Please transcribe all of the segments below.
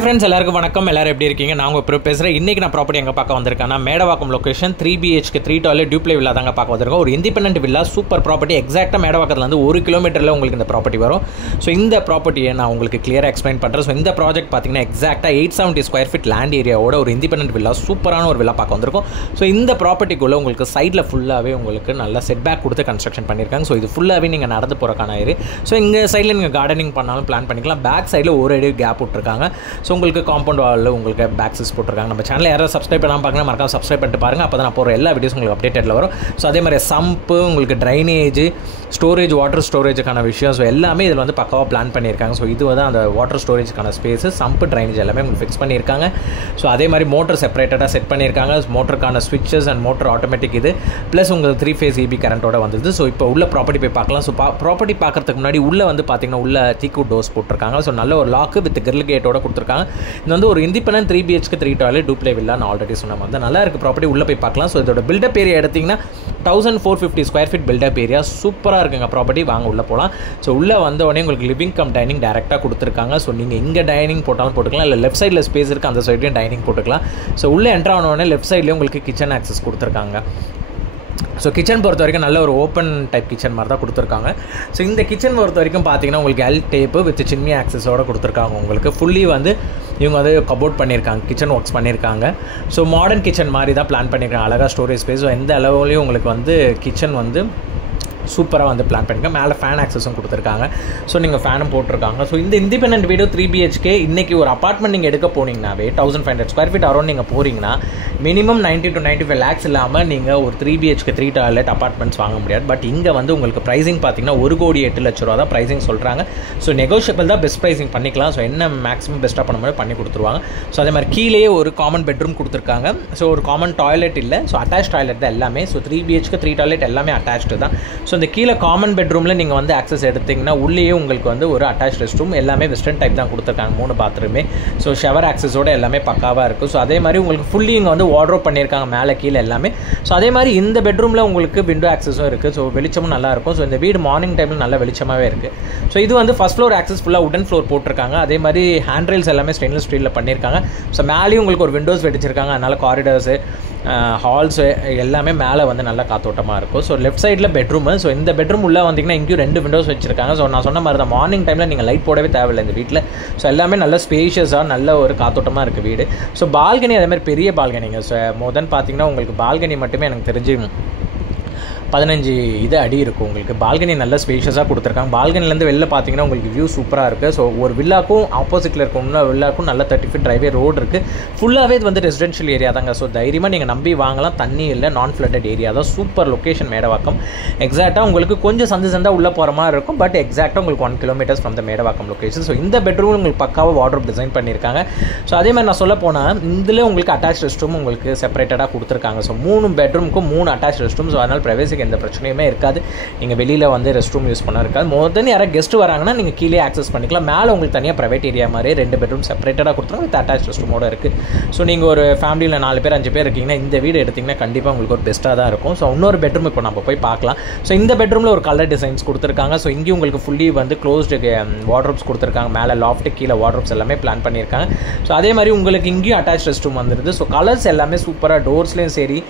Friends எல்லாருக்கும் வணக்கம். எல்லாரும் எப்படி இருக்கீங்க? நான் உங்கள் பேசுகிறேன். இன்றைக்கி நான் ப்ராப்பர்ட்டி எங்கே பார்க்க வந்திருக்கேன்னா, Medavakkam location 3 BHK 3 toilet duplex villa தாங்க பார்க்க வந்திருக்கோம். ஒரு இண்டிபெண்டன்ட் வில்லா, சூப்பர் ப்ராப்பர்ட்டி. எக்ஸாக்டாக மேடவாக்கத்துலேருந்து 1 கிலோமீட்டரில் உங்களுக்கு இந்த ப்ராப்பர்ட்டி வரும். ஸோ இந்த ப்ராப்பர்ட்டியை நான் உங்களுக்கு கிளியராக எக்ஸ்பிளைன் பண்ணுறேன். ஸோ இந்த ப்ராஜெக்ட் பார்த்தீங்கன்னா எக்ஸாக்டாக 870 ஸ்கொயர் ஃபீட் லேண்ட் ஏரியாவோட ஒரு இண்டிபெண்டன்ட் வில்லா, சூப்பரான ஒரு வில்லா பார்க்க வந்திருக்கும். ஸோ இந்த ப்ராப்பர்ட்டிக்குள்ளே உங்களுக்கு சைடில் ஃபுல்லாகவே உங்களுக்கு நல்ல செட் பேக் கொடுத்து கன்ஸ்ட்ரக்ஷன் பண்ணியிருக்காங்க. ஸோ இது ஃபுல்லாகவே நீங்கள் நடந்து போகிறக்கான ஏரி. ஸோ இந்த சைடில் நீங்கள் கார்டனிங் பண்ணாலும் பிளான் பண்ணிக்கலாம். பேக் சைடில் ஒரு அடி கேப் விட்டுருக்காங்க. ஸோ உங்களுக்கு காம்பவுண்ட் வாலில் உங்களுக்கு பேக்ஸஸ் போட்டிருக்காங்க. நம்ம சேனல் யாராவது சப்ஸ்கிரைப் பண்ணாமல் பார்க்கலாம், மறக்காம சப்ஸ்கிரைப் பண்ணிட்டு பாருங்கள். அப்போ தான் நான் போகிற எல்லா வீடியோஸ் உங்களுக்கு அப்டேட்டில் வரும். ஸோ அதே மாதிரி சம்பு, உங்களுக்கு ட்ரைனேஜ், ஸ்டோரேஜ், வாட்டர் ஸ்டோரேஜுக்கான விஷயம், ஸோ எல்லாமே இதில் வந்து பக்காவாக பிளான் பண்ணியிருக்காங்க. ஸோ இது வந்து அந்த வாட்டர் ஸ்டோரேஜுக்கான ஸ்பேஸு, சம்பு, ட்ரைனேஜ் எல்லாமே உங்களுக்கு ஃபிக்ஸ் பண்ணியிருக்காங்க. ஸோ அதே மாதிரி மோட்டர் செப்பரேட்டடாக செட் பண்ணியிருக்காங்க. மோட்டருக்கான ஸ்விட்சஸ் அண்ட் மோட்டர் ஆட்டோமேட்டிக் இது ப்ளஸ் உங்களுக்கு 3 phase EB கரண்ட்டோட வந்துடுது. ஸோ இப்போ உள்ள ப்ராப்பர்ட்டி போய் பார்க்கலாம். ஸோ ப்ராப்பர்ட்டி பார்க்கறதுக்கு முன்னாடி உள்ளே வந்து பார்த்தீங்கன்னா உள்ள தீக்கு டோர்ஸ் போட்டிருக்காங்க. ஸோ நல்ல ஒரு லாக்கு வித் கிரில் கேட்டோட கொடுத்துருக்காங்க. இது வந்து ஒரு இண்டிபெண்டன்ட் 3 BHK 3 டாய்லெட் டூப்ளே வில்லா. நான் ஆல்ரெடி சொன்ன மாதிரி தான் நல்லா இருக்குது ப்ராப்பர்ட்டி. உள்ளே போய் பார்க்கலாம். ஸோ இதோட பில்டப் ஏரியா எடுத்திங்கன்னா 1450 ஸ்கொயர் ஃபீட் பில்டப் ஏரியா, சூப்பராக இருக்குங்க ப்ராப்பர்ட்டி. வாங்க உள்ளே போகலாம். ஸோ உள்ளே வந்த உடனே உங்களுக்கு லிவிங் கம் டைனிங் டேரெக்டாக கொடுத்துருக்காங்க. ஸோ நீங்கள் இங்கே டைனிங் போட்டாலும் போட்டுக்கலாம், இல்லை லெஃப்ட் சைடில் ஸ்பேஸ் இருக்குது, அந்த சைட்லையும் டைனிங் போட்டுக்கலாம். ஸோ உள்ளே என்ட்ரு ஆன உடனே லெஃப்ட் சைட்லேயும் உங்களுக்கு கிச்சன் ஆக்சஸ் கொடுத்துருக்காங்க. ஸோ கிச்சன் பொறுத்த வரைக்கும் நல்ல ஒரு ஓப்பன் டைப் கிச்சன் மாதிரி தான் கொடுத்துருக்காங்க. ஸோ இந்த கிச்சன் பொறுத்த வரைக்கும் பார்த்தீங்கன்னா உங்களுக்கு எல் டேப்பு வித் சின்ன ஆக்சஸோடு கொடுத்துருக்காங்க. உங்களுக்கு ஃபுல்லி வந்து இவங்க வந்து கபோர்ட் பண்ணியிருக்காங்க, கிச்சன் ஒர்க்ஸ் பண்ணியிருக்காங்க. ஸோ மாடர்ன் கிச்சன் மாதிரி தான் பிளான் பண்ணியிருக்காங்க. அழகாக ஸ்டோரேஜ் ஸ்பேஸ். ஸோ எந்த அளவுலையும் உங்களுக்கு வந்து கிச்சன் வந்து சூப்பராக வந்து பிளான் பண்ணியிருக்காங்க. மேலே ஃபேன் ஆக்சஸும் கொடுத்துருக்காங்க. ஸோ நீங்கள் ஃபேனும் போட்டிருக்காங்க. ஸோ இந்த இண்டிபெண்டன்ட் வீடியோ 3 BHK இன்றைக்கி ஒரு அப்பார்ட்மெண்ட் நீங்கள் எடுக்க போனீங்கன்னாவே 1500 ஸ்கொயர் ஃபீட் அரௌண்ட் நீங்கள் போகிறீங்கன்னா மினிமம் 90 to 95 lakhs இல்லாமல் நீங்கள் ஒரு 3 BHK 3 டாய்லெட் அப்பார்ட்மெண்ட்ஸ் வாங்க முடியாது. பட் இங்கே வந்து உங்களுக்கு ப்ரைஸிங் பார்த்தீங்கன்னா 1,08,00,000 தான் ப்ரைஸிங் சொல்கிறாங்க. ஸோ நெகோஷியபிள் தான், பெஸ்ட் ப்ரைஸிங் பண்ணிக்கலாம். ஸோ என்ன மேக்ஸிமம் பெஸ்ட்டாக பண்ண முடியும் பண்ணி கொடுத்துருவாங்க. ஸோ அதே மாதிரி கீழே ஒரு காமன் பெட்ரூம் கொடுத்துருக்காங்க. ஸோ ஒரு காமன் டாய்லெட் இல்லை, ஸோ அட்டாச் டாய்லெட் தான் எல்லாமே. ஸோ 3 BHK 3 டாய்லெட் எல்லாமே அட்டாச்சு தான். ஸோ இந்த கீழே காமன் பெட்ரூமில் நீங்கள் வந்து ஆக்சஸ் எடுத்திங்கன்னா உள்ளேயே உங்களுக்கு வந்து ஒரு அட்டாச் ரெஸ்ட் ரூம், எல்லாமே வெஸ்டர்ன் டைப் தான் கொடுத்துருக்காங்க. 3 பாத்ரூமே. ஸோ ஷவர் ஆக்சஸோட எல்லாமே பக்காவாக இருக்கும். ஸோ அதே மாதிரி உங்களுக்கு ஃபுல்லி இங்கே வந்து வார்ட்ரோப் பண்ணியிருக்காங்க மேலே கீழே எல்லாமே. ஸோ அதே மாதிரி இந்த பெட்ரூமில் உங்களுக்கு விண்டோ ஆக்சஸும் இருக்குது. ஸோ வெளிச்சமும் நல்லாயிருக்கும். ஸோ இந்த வீடு மார்னிங் டைமில் நல்ல வெளிச்சமாகவே இருக்குது. ஸோ இது வந்து ஃபஸ்ட் ஃப்ளோர் ஆக்சஸ் ஃபுல்லாக உடன் ஃப்ளோர் போட்டிருக்காங்க. அதே மாதிரி ஹேண்ட் ரெயில்ஸ் எல்லாமே ஸ்டெயின்லெஸ் ஸ்டீலில் பண்ணியிருக்காங்க. ஸோ மேலேயும் உங்களுக்கு ஒரு விண்டோஸ் வெடிச்சிருக்காங்க. அதனால் காரிடர்ஸு, ஹால்ஸ் எல்லாமே மேலே வந்து நல்லா காத்தோட்டமாக இருக்கும். ஸோ லெஃப்ட் சைடில் பெட்ரூமு. ஸோ இந்த பெட்ரூம் உள்ளே வந்தீங்கன்னா இங்கேயும் 2 விண்டோஸ் வச்சிருக்காங்க. ஸோ நான் சொன்ன மாதிரி தான் மார்னிங் டைமில் நீங்கள் லைட் போடவே தேவையில்லை இந்த வீட்டில். ஸோ எல்லாமே நல்ல ஸ்பேஷியஸாக நல்ல ஒரு காத்தோட்டமாக இருக்குது வீடு. ஸோ பால்கனி அதே மாதிரி பெரிய பால்கனிங்க. ஸோ மோதன் பார்த்தீங்கன்னா உங்களுக்கு பால்கனி மட்டுமே எனக்கு தெரிஞ்சு 15 அடி இருக்கும். உங்களுக்கு பால்கனி நல்ல ஸ்பேஷியஸாக கொடுத்துருக்காங்க. பால்கனிலேருந்து வெளில பார்த்தீங்கன்னா உங்களுக்கு வியூ சூப்பராக இருக்குது. ஸோ ஒரு வில்லாக்கும் ஆப்போசிட்டில் இருக்க இன்னொரு வில்லாக்கும் நல்ல 30 feet டிரைவே ரோடு இருக்குது. ஃபுல்லாகவே இது வந்து ரெசிடென்ஷியல் ஏரியா தாங்க. ஸோ தைரியமாக நீங்கள் நம்பி வாங்கலாம். தண்ணி இல்லை, நான் ஃப்ளட்டட் ஏரியா தான். Super location Medavakkam. எக்ஸாக்டாக உங்களுக்கு கொஞ்சம் சந்தாக உள்ளே போகிற மாதிரி இருக்கும். பட் எக்ஸாக்டாக உங்களுக்கு 1 kilometers from the Medavakkam location. So இந்த பெட்ரூம் உங்களுக்கு பக்காவாக வார்ட்ரோப் டிசைன் பண்ணியிருக்காங்க. ஸோ அதே மாதிரி நான் சொல்ல போனால் இதில் உங்களுக்கு அட்டாச் ரெஸ்ட் ரூம் உங்களுக்கு செப்பரேட்டடாக கொடுத்துருக்காங்க. So 3 பெட்ரூமுக்கும் 3 attach rest room. So அதனால் ப்ரைவேசி எந்த பிரச்சனையுமே இருக்காது. நீங்கள் வெளியில் வந்து ரெஸ்ட் ரூம் யூஸ் பண்ண இருக்காது. மோதன் யாராவது கெஸ்ட் வராங்கன்னா நீங்கள் கீழே ஆக்சஸ் பண்ணிக்கலாம். மேலே உங்களுக்கு தனியாக ப்ரைவேட் ஏரியா மாதிரி 2 பெட்ரூம் செப்பரேட்டடாக கொடுத்துருங்க வித் அட்டாச் ரெஸ்ட் ரூமோட இருக்குது. ஸோ நீங்கள் ஒரு ஃபேமிலியில் 4 பேர் 5 பேர் இருக்கீங்கன்னா இந்த வீடு எடுத்திங்கன்னா கண்டிப்பாக உங்களுக்கு ஒரு பெஸ்ட்டாக தான் இருக்கும். ஸோ இன்னொரு பெட்ரூம் இப்போ நம்ம போய் பார்க்கலாம். ஸோ இந்த பெட்ரூமில் ஒரு கலர் டிசைன்ஸ் கொடுத்துருக்காங்க. ஸோ இங்கேயும் உங்களுக்கு ஃபுல்லி வந்து க்ளோஸ்டு வார்ட்ரோப்ஸ் கொடுத்துருக்காங்க. மேலே லாஃப்ட்டு கீழே வார்ட்ரோப்ஸ் எல்லாமே பிளான் பண்ணியிருக்காங்க. ஸோ அதே மாதிரி உங்களுக்கு இங்கேயும் அட்டாச் ரெஸ்ட் ரூம் வந்துடுது. ஸோ கலர்ஸ் எல்லாமே சூப்பராக, டோர்ஸ்லேயும் சரி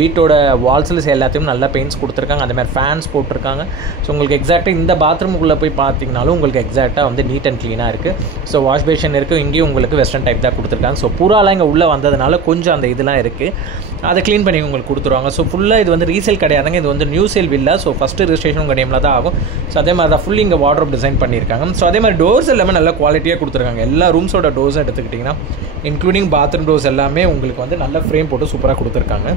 வீட்டோட வால்ஸ்லையும் எல்லாத்தையும் நல்ல பெயிண்ட்ஸ் கொடுத்துருக்காங்க. அதே மாதிரி ஃபேன்ஸ் போட்டிருக்காங்க. ஸோ உங்களுக்கு எக்ஸாக்டாக இந்த பாத்ரூமுக்குள்ளே போய் பார்த்தீங்கனாலும் உங்களுக்கு எக்ஸாக்டாக வந்து நீட் அண்ட் க்ளீனாக இருக்குது. ஸோ வாஷ் பேஷன் இருக்குது. இங்கேயும் உங்களுக்கு வெஸ்டர்ன் டைப் தான் கொடுத்துருக்காங்க. ஸோ பூராலாம் இங்கே உள்ளே வந்ததுனால கொஞ்சம் அந்த இதெல்லாம் இருக்குது, அதை க்ளீன் பண்ணி உங்களுக்கு கொடுத்துருவாங்க. ஸோ ஃபுல்லாக இது வந்து ரீசேல் கிடையாதுங்க, இது வந்து new sale villa. So first registration உங்கள் நேமில் தான் ஆகும். ஸோ அதே மாதிரி தான் ஃபுல்லி இங்கே வார்ட்ரோப் டிசைன் பண்ணியிருக்காங்க. ஸோ அதே மாதிரி டோர்ஸ் எல்லாமே நல்ல குவாலிட்டியாக கொடுத்துருக்காங்க. எல்லா ரூம்ஸோட டோர்ஸும் எடுத்துக்கிட்டிங்கன்னா இன்க்ளூடிங் பாத்ரூம் டோர்ஸ் எல்லாமே உங்களுக்கு வந்து நல்ல ஃப்ரேம் போட்டு சூப்பராக கொடுத்துருக்காங்க.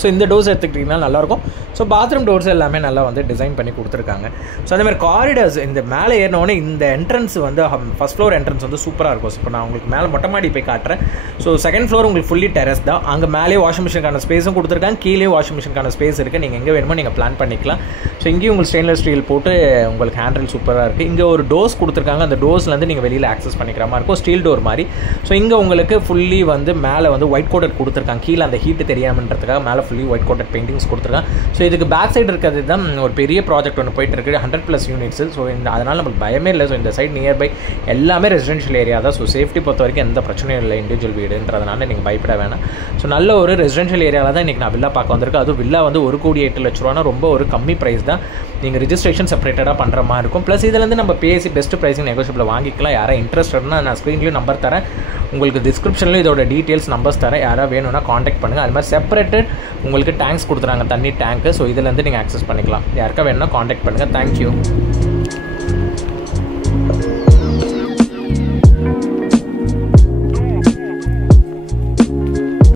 ஸோ இந்த டோர்ஸ் எடுத்துக்கிட்டிங்கன்னா நல்லாயிருக்கும். ஸோ பாத்ரூம் டோர்ஸ் எல்லாமே நல்லா வந்து டிசைன் பண்ணி கொடுத்துருக்காங்க. ஸோ அதே மாதிரி காரிடர்ஸ் இந்த மேலே ஏறினோடனே இந்த என்ட்ரன்ஸ் வந்து ஃபஸ்ட் ஃப்ளோர் என்ட்ரன்ஸ் வந்து சூப்பராக இருக்கும். ஸோ இப்போ நான் உங்களுக்கு மேலே மொட்டை மாடி போய் காட்டுறேன். ஸோ செகண்ட் ஃப்ளோர் உங்களுக்கு ஃபுல்லி டெரஸ் தான். அங்கே மேலே வாஷிங் மிஷினுக்கான ஸ்பேஸும் கொடுத்துருக்காங்க, கீழே வாஷிங் மிஷினுக்கான ஸ்பேஸ் இருக்குது. நீங்கள் எங்கே வேணுமோ நீங்கள் பிளான் பண்ணிக்கலாம். ஸோ இங்கேயும் உங்களுக்கு ஸ்டெயின்லெஸ் ஸ்டீல் போட்டு உங்களுக்கு ஹேண்டில் சூப்பராக இருக்குது. இங்கே ஒரு டோர்ஸ் கொடுத்துருக்காங்க, அந்த டோர்ஸ்லேருந்து நீங்கள் வெளியில் ஆக்சஸ் பண்ணிக்கிற மாதிரி இருக்கும், ஸ்டீல் டோர் மாதிரி. ஸோ இங்கே உங்களுக்கு ஃபுல்லி வந்து மேலே வந்து ஒயிட் கோட்டட் கொடுத்துருக்காங்க, கீழே அந்த ஹீட்டு தெரியாமன்றதுக்காக மேலே ஃபுல்லி ஒயிட் கோட்டட் பெயிண்டிங்ஸ் கொடுத்துருக்காங்க. ஸோ இதுக்கு பேக் சைடு இருக்கிறது தான் ஒரு பெரிய ப்ராஜெக்ட் ஒன்று போயிட்டு இருக்குது, 100+ யூனிட்ஸ். ஸோ அதனால் நமக்கு பயமே இல்லை. ஸோ இந்த சைடு நியர்பை எல்லாமே ரெசிடென்ஷியல் ஏரியா தான். ஸோ சேஃப்டி பொறுத்த வரைக்கும் எந்த பிரச்சனையும் இல்லை, இண்டிவிஜுவல் வீடுன்றதுனால நீங்கள் பயப்பட வேணாம். ஸோ நல்ல ஒரு ரெசிடென்ஷியல் ஏரியாவில் தான் இன்றைக்கி நான் வில்லா பார்க்க வந்திருக்கேன். அதுவும் வில்லா வந்து 1,08,00,000 ரொம்ப ஒரு கம்மி ப்ரைஸ் தான். நீங்கள் ரிஜிஸ்ட்ரேஷன் செப்பரேட்டடாக பண்ணுற மாதிரி இருக்கும். ப்ளஸ் இதுலேருந்து நம்ம பேசி பெஸ்ட் ப்ரைஸிங் நெகோஷியபிள் வாங்கிக்கலாம். யாராவது இன்ட்ரெஸ்டட்னா நான் ஸ்க்ரீன்லேயும் நம்பர் தரேன், உங்களுக்கு டிஸ்கிரிப்ஷன்லேயும் இதோட டீட்டெயில்ஸ் நம்பர்ஸ் தரேன். யாராவது வேணும்னா காண்டாக்ட் பண்ணுங்கள். அது மாதிரி செப்பரேட்டட் உங்களுக்கு டேங்க்ஸ் கொடுத்துறாங்க, தண்ணி டேங்க்கு. ஸோ இதுலேருந்து நீங்கள் ஆக்சஸ் பண்ணிக்கலாம். யாருக்கா வேணும்னா காண்டாக்ட் பண்ணுங்கள். தேங்க்யூ.